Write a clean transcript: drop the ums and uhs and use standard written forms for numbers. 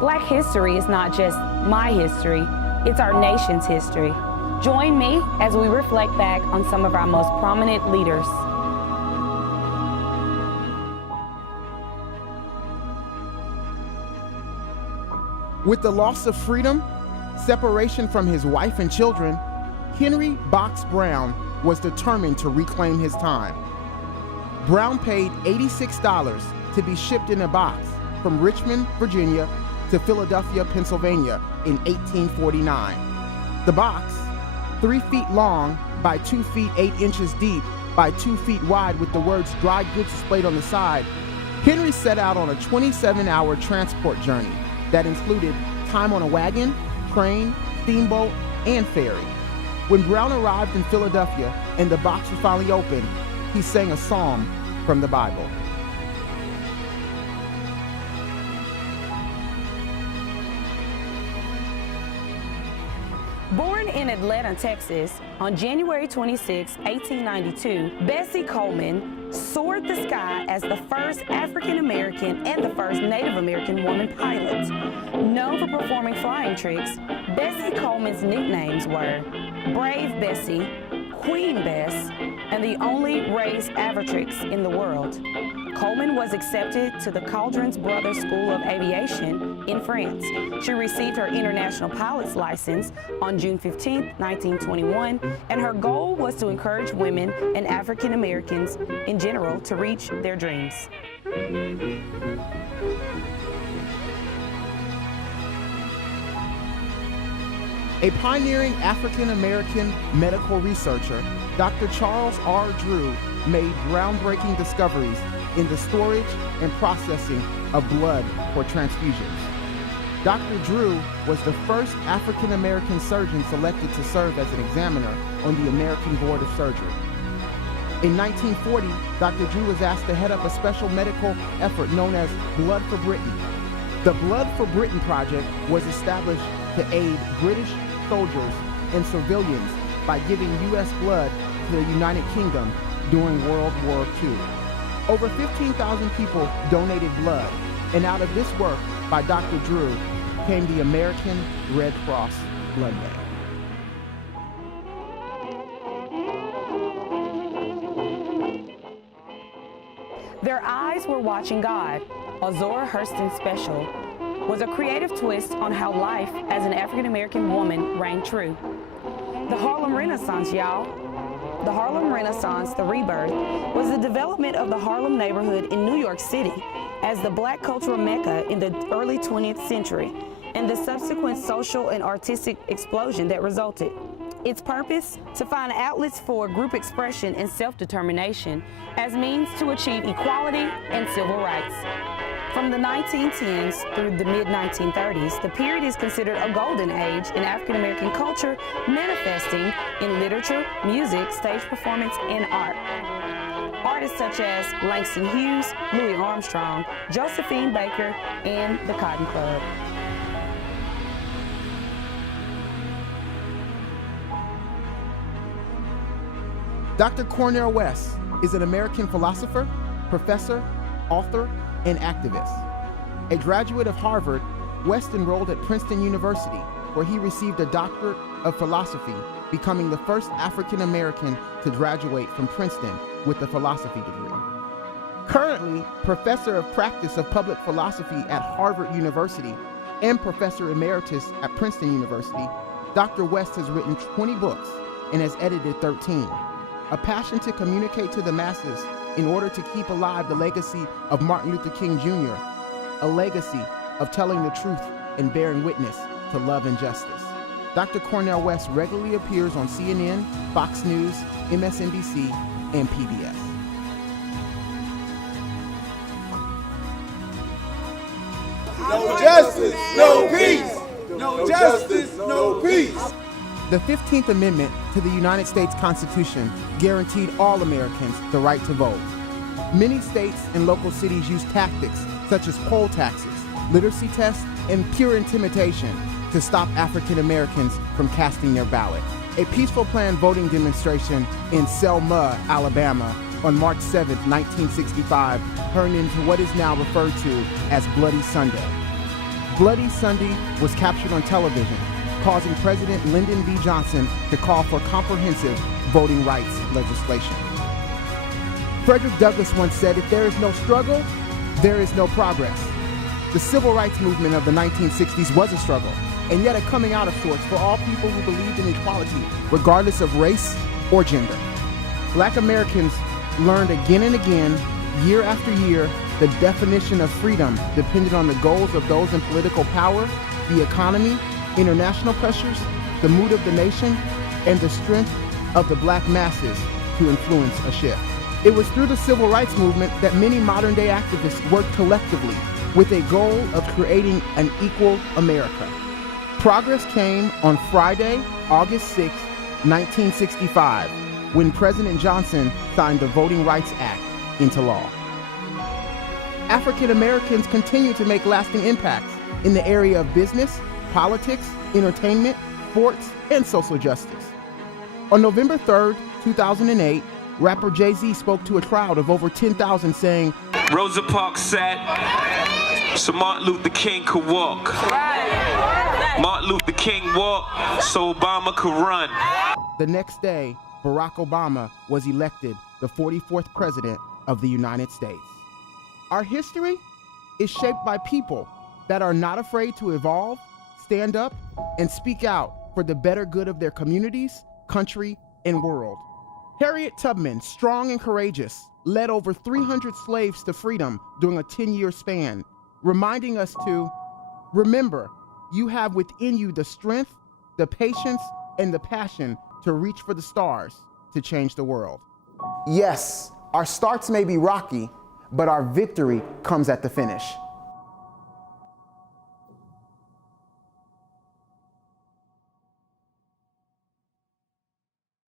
Black history is not just my history, it's our nation's history. Join me as we reflect back on some of our most prominent leaders. With the loss of freedom, separation from his wife and children, Henry Box Brown was determined to reclaim his time. Brown paid $86 to be shipped in a box from Richmond, Virginia to Philadelphia, Pennsylvania in 1849. The box, 3 feet long by 2 feet 8 inches deep by 2 feet wide with the words "dry goods" displayed on the side, Henry set out on a 27-hour transport journey that included time on a wagon, train, steamboat, and ferry. When Brown arrived in Philadelphia and the box was finally opened, he sang a psalm from the Bible. Born in Atlanta, Texas, on January 26, 1892, Bessie Coleman soared the sky as the first African-American and the first Native American woman pilot. Known for performing flying tricks, Bessie Coleman's nicknames were Brave Bessie, Queen Bess, and the only race aviatrix in the world. Coleman was accepted to the Caldrons Brothers School of Aviation in France. She received her international pilot's license on June 15, 1921, and her goal was to encourage women and African Americans in general to reach their dreams. A pioneering African-American medical researcher, Dr. Charles R. Drew made groundbreaking discoveries in the storage and processing of blood for transfusions. Dr. Drew was the first African-American surgeon selected to serve as an examiner on the American Board of Surgery. In 1940, Dr. Drew was asked to head up a special medical effort known as Blood for Britain. The Blood for Britain project was established to aid British soldiers and civilians by giving U.S. blood to the United Kingdom during World War II. Over 15,000 people donated blood, and out of this work by Dr. Drew came the American Red Cross Blood Bank. Their Eyes Were Watching God, a Zora Hurston special, was a creative twist on how life as an African-American woman rang true. The Harlem Renaissance, y'all. The Harlem Renaissance, the rebirth, was the development of the Harlem neighborhood in New York City as the Black cultural mecca in the early 20th century, and the subsequent social and artistic explosion that resulted. Its purpose? To find outlets for group expression and self-determination as means to achieve equality and civil rights. From the 1910s through the mid-1930s, the period is considered a golden age in African-American culture, manifesting in literature, music, stage performance, and art. Artists such as Langston Hughes, Louis Armstrong, Josephine Baker, and the Cotton Club. Dr. Cornel West is an American philosopher, professor, author, and activist. A graduate of Harvard, West enrolled at Princeton University, where he received a doctorate of philosophy, becoming the first African American to graduate from Princeton with a philosophy degree. Currently, professor of practice of public philosophy at Harvard University and professor emeritus at Princeton University, Dr. West has written 20 books and has edited 13. A passion to communicate to the masses in order to keep alive the legacy of Martin Luther King Jr., a legacy of telling the truth and bearing witness to love and justice. Dr. Cornel West regularly appears on CNN, Fox News, MSNBC, and PBS. No justice, no peace. No justice, no peace. The 15th Amendment to the United States Constitution guaranteed all Americans the right to vote. Many states and local cities use tactics such as poll taxes, literacy tests, and pure intimidation to stop African Americans from casting their ballot. A peaceful planned voting demonstration in Selma, Alabama, on March 7, 1965, turned into what is now referred to as Bloody Sunday. Bloody Sunday was captured on television, causing President Lyndon B. Johnson to call for comprehensive voting rights legislation. Frederick Douglass once said, "If there is no struggle, there is no progress." The civil rights movement of the 1960s was a struggle, and yet a coming out of sorts for all people who believed in equality, regardless of race or gender. Black Americans learned again and again, year after year, the definition of freedom depended on the goals of those in political power, the economy, international pressures, the mood of the nation, and the strength of the black masses to influence a shift. It was through the civil rights movement that many modern-day activists worked collectively with a goal of creating an equal America. Progress came on Friday, August 6, 1965, when President Johnson signed the Voting Rights Act into law. African Americans continue to make lasting impacts in the area of business, politics, entertainment, sports, and social justice. On November 3, 2008, rapper Jay-Z spoke to a crowd of over 10,000 saying, Rosa Parks sat so Martin Luther King could walk. Martin Luther King walked so Obama could run. The next day, Barack Obama was elected the 44th president of the United States. Our history is shaped by people that are not afraid to evolve, stand up, and speak out for the better good of their communities, country, and world. Harriet Tubman, strong and courageous, led over 300 slaves to freedom during a 10-year span, reminding us to remember, you have within you the strength, the patience, and the passion to reach for the stars to change the world. Yes, our starts may be rocky, but our victory comes at the finish.